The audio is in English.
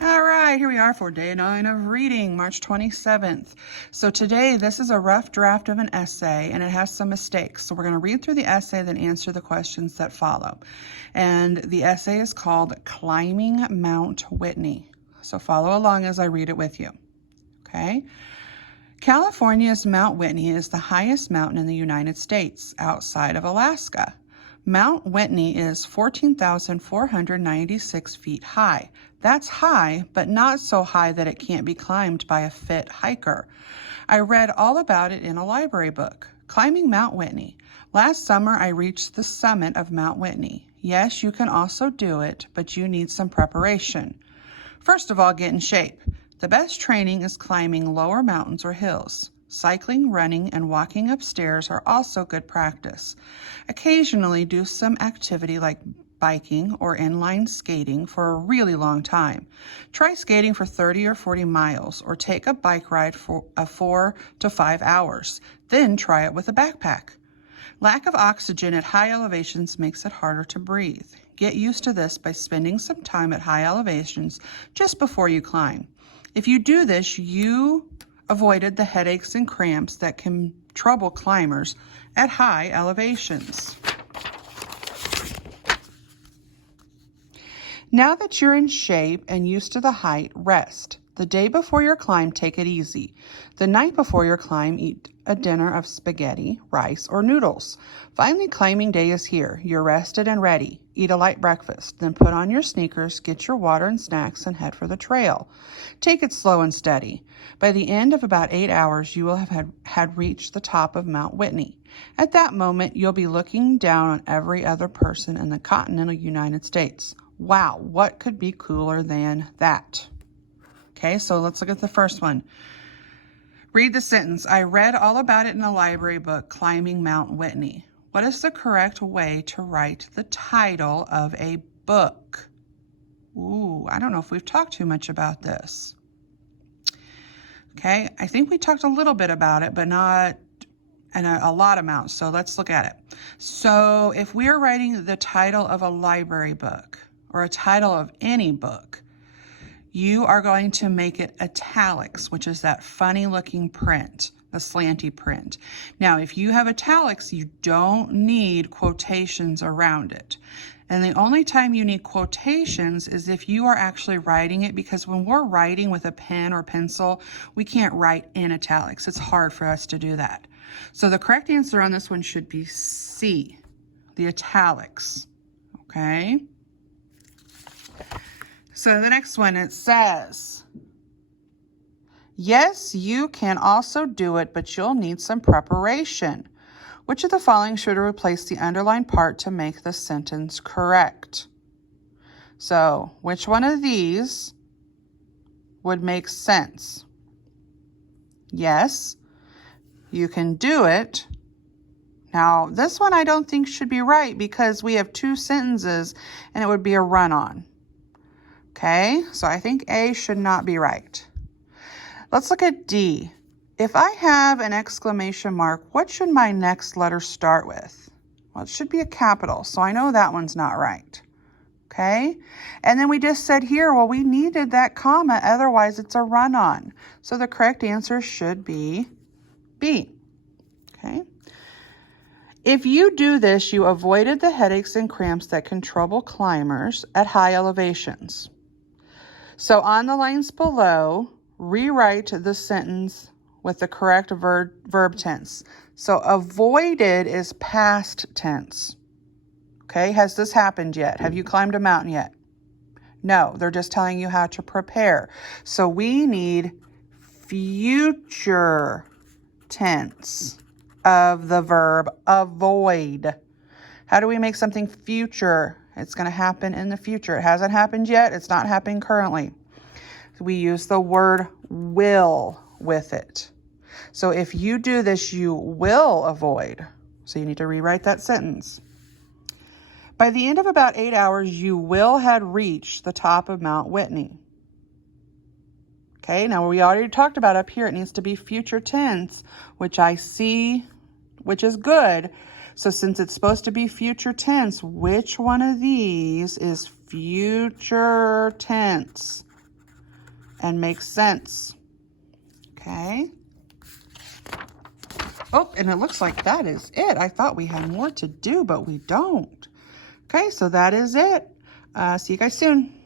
All right, here we are for day 9 of reading, March 27th. So today, this is a rough draft of an essay, and it has some mistakes. So we're going to read through the essay, then answer the questions that follow. And the essay is called Climbing Mount Whitney. So follow along as I read it with you. Okay? California's Mount Whitney is the highest mountain in the United States, outside of Alaska. Mount Whitney is 14,496 feet high. That's high, but not so high that it can't be climbed by a fit hiker. I read all about it in a library book. Climbing Mount Whitney. Last summer, I reached the summit of Mount Whitney. Yes, you can also do it, but you need some preparation. First of all, get in shape. The best training is climbing lower mountains or hills. Cycling, running, and walking upstairs are also good practice. Occasionally, do some activity like biking or inline skating for a really long time. Try skating for 30 or 40 miles or take a bike ride for 4 to 5 hours. Then try it with a backpack. Lack of oxygen at high elevations makes it harder to breathe. Get used to this by spending some time at high elevations just before you climb. If you do this, you avoided the headaches and cramps that can trouble climbers at high elevations. Now that you're in shape and used to the height, rest. The day before your climb, take it easy. The night before your climb, eat a dinner of spaghetti, rice, or noodles. Finally, climbing day is here. You're rested and ready. Eat a light breakfast, then put on your sneakers, get your water and snacks, and head for the trail. Take it slow and steady. By the end of about 8 hours, you will have had reached the top of Mount Whitney. At that moment, you'll be looking down on every other person in the continental United States. Wow, what could be cooler than that? Okay, so let's look at the first one. Read the sentence. I read all about it in a library book, Climbing Mount Whitney. What is the correct way to write the title of a book? Ooh, I don't know if we've talked too much about this. Okay, I think we talked a little bit about it, but not in a lot amount. So let's look at it. So if we're writing the title of a library book or a title of any book, you are going to make it italics, which is that funny looking print, the slanty print. Now, if you have italics, you don't need quotations around it. And the only time you need quotations is if you are actually writing it, because when we're writing with a pen or pencil, we can't write in italics. It's hard for us to do that. So the correct answer on this one should be C, the italics, okay? So the next one, it says, yes, you can also do it, but you'll need some preparation. Which of the following should replace the underlined part to make the sentence correct? So which one of these would make sense? Yes, you can do it. Now, this one I don't think should be right because we have 2 sentences and it would be a run-on. Okay, so I think A should not be right. Let's look at D. If I have an exclamation mark, what should my next letter start with? Well, it should be a capital, so I know that one's not right. Okay, and then we just said here, well, we needed that comma, otherwise it's a run-on. So the correct answer should be B. Okay. If you do this, you avoided the headaches and cramps that can trouble climbers at high elevations. So on the lines below, rewrite the sentence with the correct verb tense. So avoided is past tense. Okay, has this happened yet? Have you climbed a mountain yet? No, they're just telling you how to prepare. So we need future tense of the verb avoid. How do we make something future? It's going to happen in the future. It hasn't happened yet. It's not happening currently. We use the word will with it. So if you do this, you will avoid. So you need to rewrite that sentence. By the end of about 8 hours, you will have reached the top of Mount Whitney. Okay, now we already talked about up here, it needs to be future tense, which I see, which is good. So since it's supposed to be future tense, which one of these is future tense? and makes sense. Okay. Oh, and it looks like that is it. I thought we had more to do, but we don't. Okay, so that is it. See you guys soon.